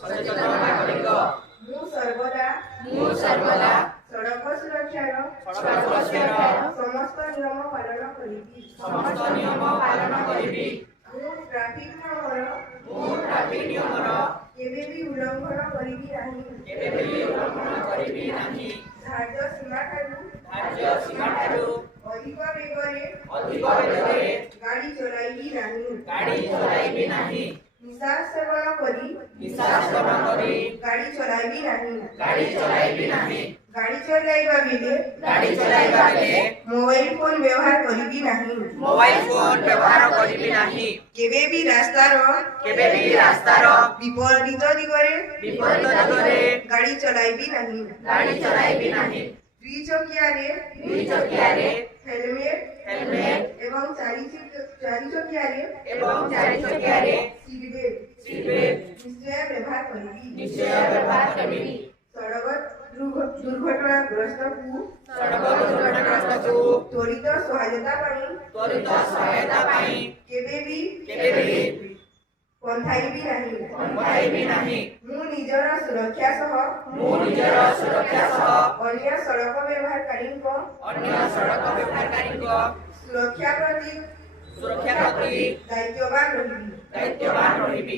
ସଚେତନ ନାଗରିକ ମୁଁ ମୁଁ ସର୍ବଦା ସଡ଼କ ସୁରକ୍ଷାର ସମସ୍ତ ନିୟମ ପାଳନ କରିବି। ମୁଁ ଟ୍ରାଫିକ୍ ନିୟମର କେବେ ବି ଉଲ୍ଲଂଘନ କରିବି ନାହିଁ। ଧାର୍ଯ୍ୟ ସୀମାଠାରୁ ଅଧିକ ବେଗରେ ଗାଡ଼ି ଚଲାଇବି ନାହିଁ। ନିଶା ସେବନ କରି ଗାଡ଼ି ଚଲାଇବି ନାହିଁ। ଗାଡ଼ି ଚଲାଇବା ବେଳେ ମୋବାଇଲ ଫୋନ ବ୍ୟବହାର କରିବି ନାହିଁ। କେବେ ବି ରାସ୍ତାର ବିପରୀତ ଦିଗରେ ଗାଡ଼ି ଚଲାଇବି ନାହିଁ। ଦୁଇ ଚକିଆରେ ହେଲମେଟ ଏବଂ ଚାରି ଚକିଆରେ ସିଟ୍ ବେଲ୍ଟ ନିଶ୍ଚୟ ବ୍ୟବହାର କରିବି। ସଡ଼କ ଦୁର୍ଘଟଣାଗ୍ରସ୍ତକୁ ତ୍ୱରିତ ସହାୟତା ପାଇଁ କେବେ ବି ପନ୍ଥାଇବି ନାହିଁ। ମୁଁ ନିଜର ସୁରକ୍ଷା ସହ ଅନ୍ୟ ସଡ଼କ ବ୍ୟବହାରକାରୀଙ୍କ ସୁରକ୍ଷା ପ୍ରତି ଦାୟିତ୍ୱବାନ ରହିବି।